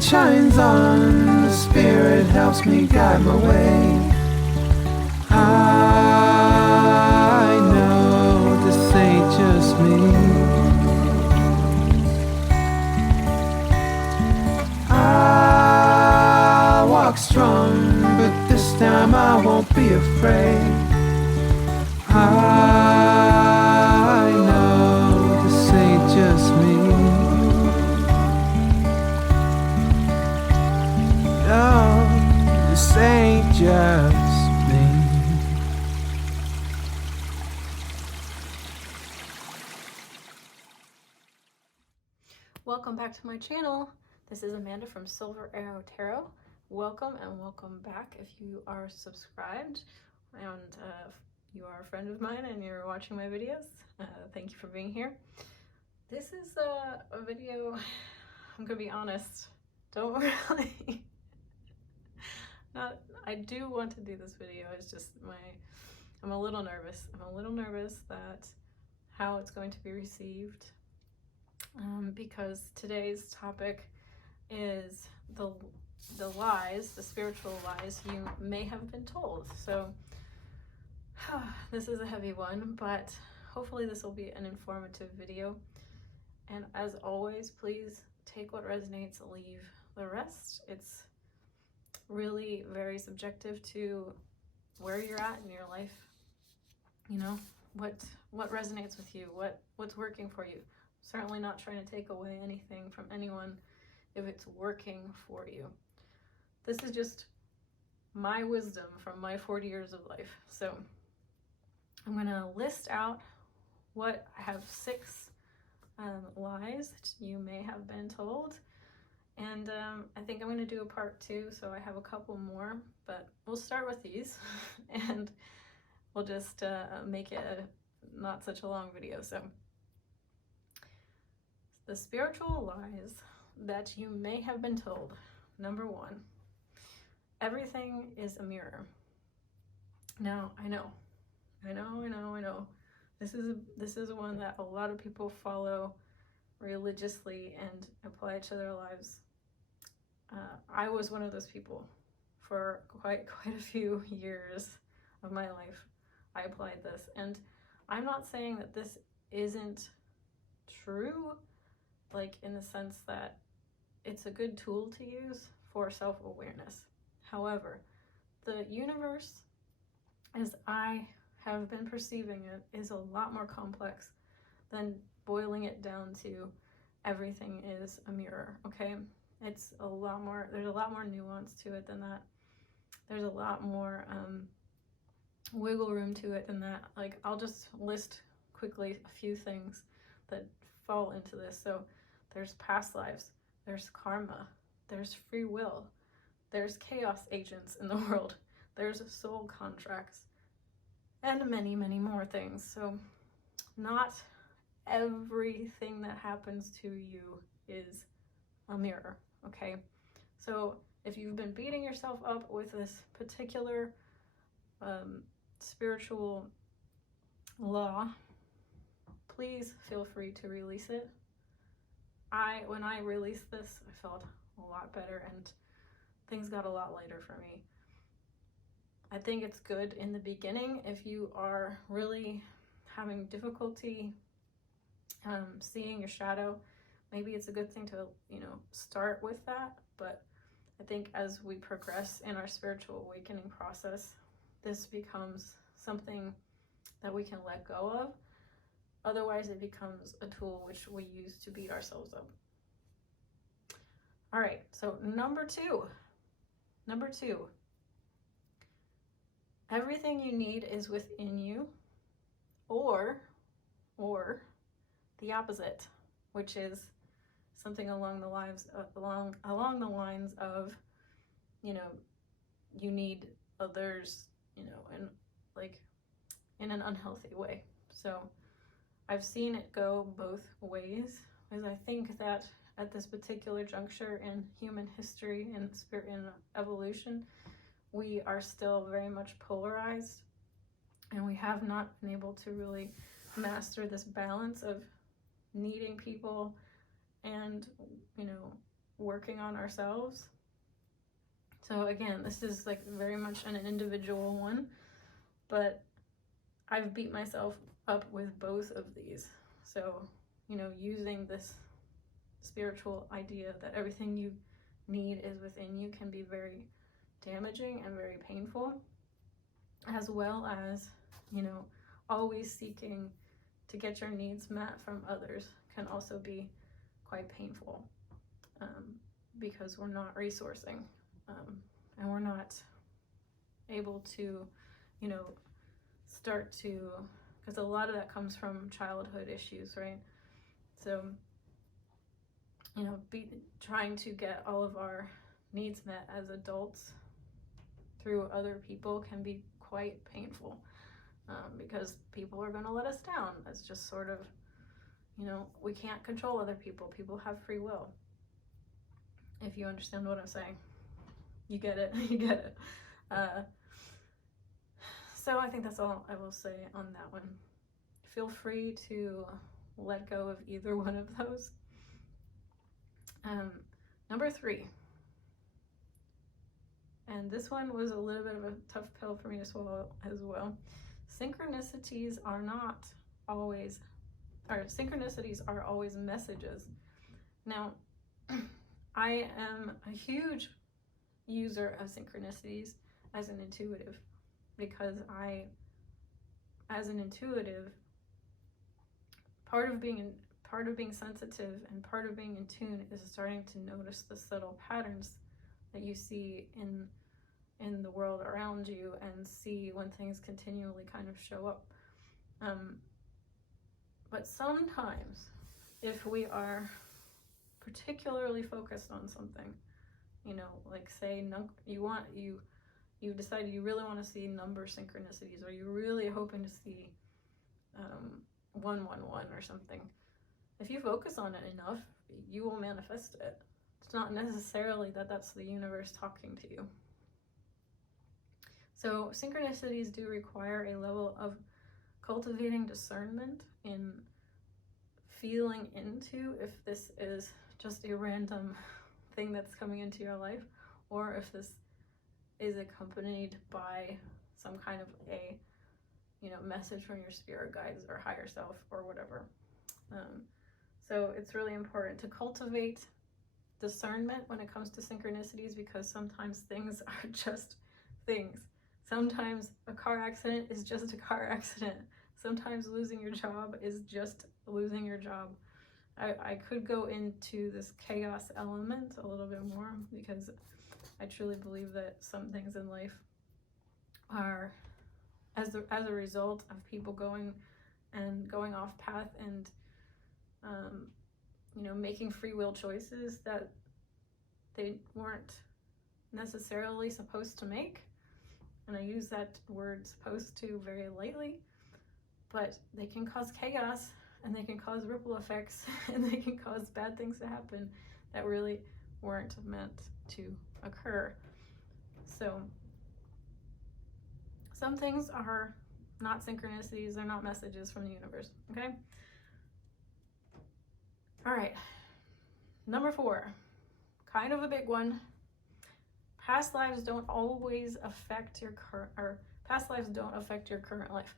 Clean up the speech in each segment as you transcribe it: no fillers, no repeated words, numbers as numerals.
light shines on, the Spirit helps me guide my way. I know this ain't just me. I walk strong, but this time I won't be afraid. I know this ain't just me. No, this ain't just me. Welcome back to my channel. This is Amanda from Silver Arrow Tarot. Welcome and welcome back if you are subscribed and you are a friend of mine and you're watching my videos. Thank you for being here. This is a video, I'm gonna be honest, don't really, I do want to do this video, it's just I'm a little nervous. I'm a little nervous that how it's going to be received. Because today's topic is the lies, the spiritual lies you may have been told. So this is a heavy one, but hopefully this will be an informative video. And as always, please take what resonates, leave the rest. It's really very subjective to where you're at in your life. You know, what resonates with you, what's working for you. Certainly not trying to take away anything from anyone if it's working for you. This is just my wisdom from my 40 years of life. So I'm going to list out what I have 6 lies that you may have been told. And I think I'm going to do a part 2, so I have a couple more, but we'll start with these and we'll just make it not such a long video. So the spiritual lies that you may have been told. Number 1, everything is a mirror. Now, I know. This is one that a lot of people follow religiously and apply to their lives. I was one of those people for quite a few years of my life. I applied this, and I'm not saying that this isn't true, like in the sense that it's a good tool to use for self-awareness. However, the universe, as I have been perceiving it, is a lot more complex than boiling it down to everything is a mirror, okay? It's a lot more, there's a lot more nuance to it than that. There's a lot more wiggle room to it than that. Like, I'll just list quickly a few things that fall into this. So there's past lives, there's karma, there's free will, there's chaos agents in the world, there's soul contracts, and many, many more things. So not everything that happens to you is a mirror, okay? So if you've been beating yourself up with this particular spiritual law, please feel free to release it. When I released this, I felt a lot better and things got a lot lighter for me. I think it's good in the beginning if you are really having difficulty seeing your shadow. Maybe it's a good thing to, start with that. But I think as we progress in our spiritual awakening process, this becomes something that we can let go of. Otherwise, it becomes a tool which we use to beat ourselves up. All right, so number two, everything you need is within you, or the opposite, which is something along the lines of, you need others, in an unhealthy way. So I've seen it go both ways, because I think that at this particular juncture in human history and spirit and evolution, we are still very much polarized, and we have not been able to really master this balance of needing people and, working on ourselves. So again, this is like very much an individual one, but I've beat myself up with both of these. So, you know, using this spiritual idea that everything you need is within you can be very damaging and very painful, as well as, you know, always seeking to get your needs met from others can also be quite painful, because we're not resourcing, and we're not able to, you know, start to, because a lot of that comes from childhood issues, right? So, you know, trying to get all of our needs met as adults through other people can be quite painful, because people are going to let us down. That's just sort of, you know, we can't control other people. People have free will. If you understand what I'm saying, you get it. You get it. So I think that's all I will say on that one. Feel free to let go of either one of those. Number 3, and this one was a little bit of a tough pill for me to swallow as well. Synchronicities are always messages. Now, I am a huge user of synchronicities as an intuitive, because as an intuitive, part of being sensitive and part of being in tune is starting to notice the subtle patterns that you see in the world around you, and see when things continually kind of show up. But sometimes, if we are particularly focused on something, you know, like say you decided you really want to see number synchronicities, or you're really hoping to see 111 or something. If you focus on it enough, you will manifest it. It's not necessarily that that's the universe talking to you. So synchronicities do require a level of cultivating discernment in feeling into if this is just a random thing that's coming into your life, or if this is accompanied by some kind of a, you know, message from your spirit guides or higher self or whatever. So it's really important to cultivate discernment when it comes to synchronicities, because sometimes things are just things. Sometimes a car accident is just a car accident. Sometimes losing your job is just losing your job. I could go into this chaos element a little bit more, because I truly believe that some things in life are as a result of people going off path and you know, making free will choices that they weren't necessarily supposed to make. And I use that word "supposed to" very lightly, but they can cause chaos, and they can cause ripple effects, and they can cause bad things to happen that really weren't meant to occur. So some things are not synchronicities, they're not messages from the universe, okay? All right, number 4, kind of a big one. Past lives don't always affect your past lives don't affect your current life.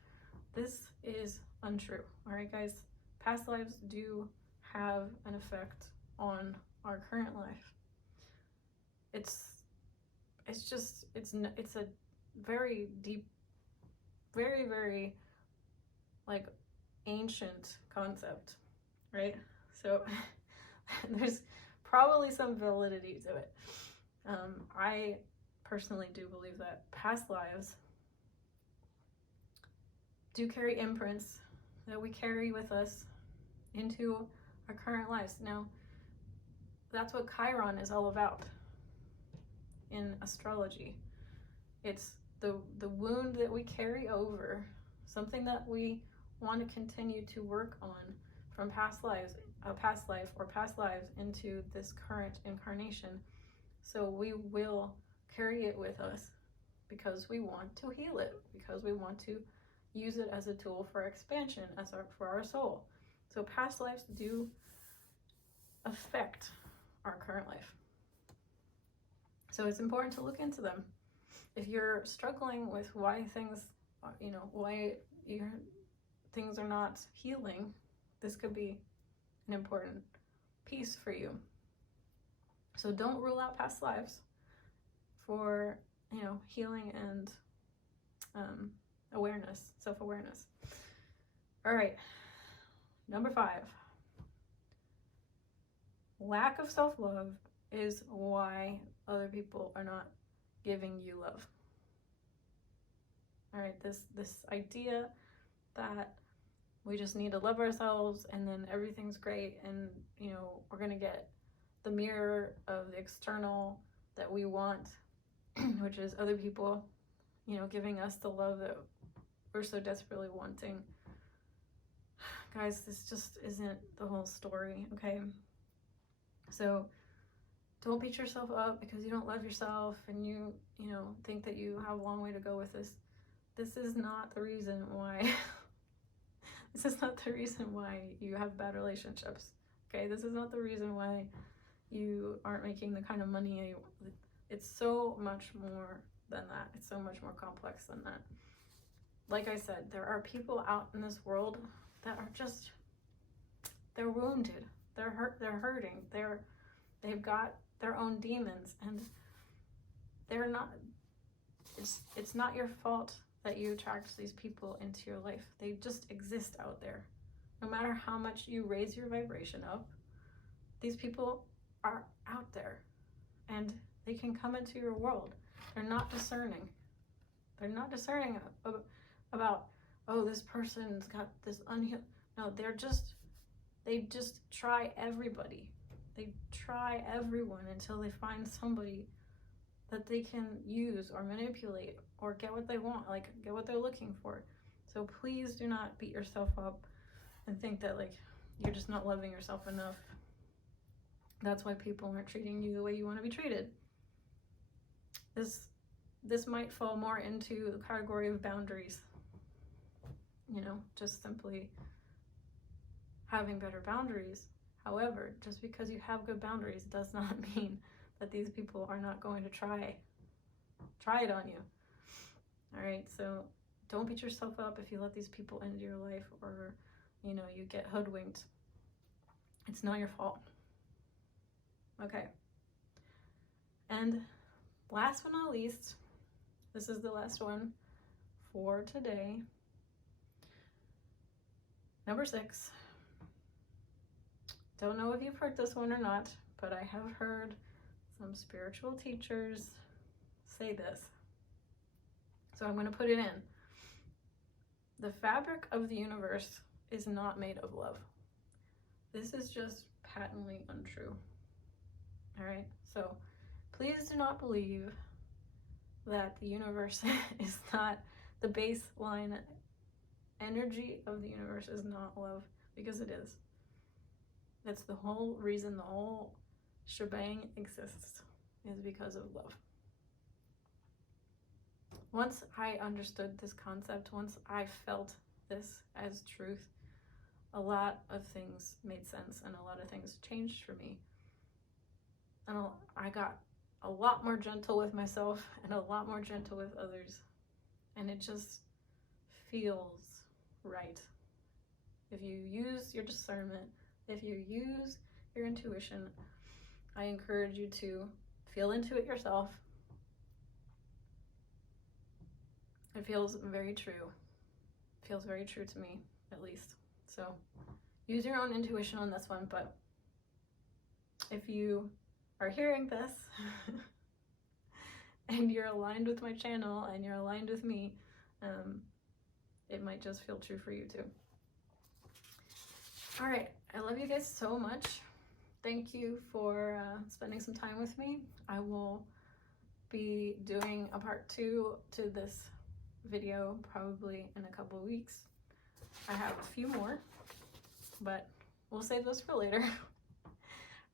This is untrue, all right, guys? Past lives do have an effect on our current life. It's a very deep, very, very like ancient concept, right? So there's probably some validity to it. I personally do believe that past lives do carry imprints that we carry with us into our current lives. Now, that's what Chiron is all about in astrology. It's the wound that we carry over, something that we want to continue to work on from past lives, a past life or past lives into this current incarnation. So we will carry it with us because we want to heal it, because we want to use it as a tool for expansion, for our soul. So past lives do affect our current life. So it's important to look into them. If you're struggling with why things, why things are not healing, this could be an important piece for you. So don't rule out past lives for, healing and awareness, self-awareness. All right, number 5. Lack of self-love is why other people are not giving you love. All right, this idea that we just need to love ourselves and then everything's great, and we're gonna get the mirror of the external that we want, which is other people, giving us the love that we're so desperately wanting. Guys, this just isn't the whole story, okay? So don't beat yourself up because you don't love yourself and you think that you have a long way to go with this. This is not the reason why this is not the reason why you have bad relationships. Okay, this is not the reason why you aren't making the kind of money it's so much more than that. It's so much more complex than that. Like I said, there are people out in this world that are just, they're wounded, they're hurt, they're hurting, they've got their own demons, and they're not, it's not your fault that you attract these people into your life. They just exist out there. No matter how much you raise your vibration up, these people are out there and they can come into your world. They're not discerning. They're not discerning about, oh, this person's got this unhealed. No, they just try everybody. They try everyone until they find somebody that they can use or manipulate or get what they want, like get what they're looking for. So please do not beat yourself up and think that you're just not loving yourself enough. That's why people aren't treating you the way you want to be treated. This might fall more into the category of boundaries. Just simply having better boundaries. However, just because you have good boundaries does not mean that these people are not going to try it on you. All right, so don't beat yourself up if you let these people into your life or, you get hoodwinked. It's not your fault. Okay. And last but not least, this is the last one for today. Number 6. Don't know if you've heard this one or not, but I have heard some spiritual teachers say this. So I'm going to put it in. The fabric of the universe is not made of love. This is just patently untrue. All right, so please do not believe that the universe is not, the baseline energy of the universe is not love, because it is. That's the whole reason the whole shebang exists, is because of love. Once I understood this concept, once I felt this as truth, a lot of things made sense and a lot of things changed for me. And I got a lot more gentle with myself and a lot more gentle with others. And it just feels right. If you use your discernment, if you use your intuition, I encourage you to feel into it yourself. It feels very true. It feels very true to me, at least. So use your own intuition on this one, but if you are hearing this and you're aligned with my channel and you're aligned with me, it might just feel true for you too. All right, I love you guys so much. Thank you for spending some time with me. I will be doing a part 2 to this video probably in a couple of weeks. I have a few more, but we'll save those for later.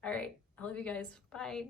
All right, I love you guys. Bye.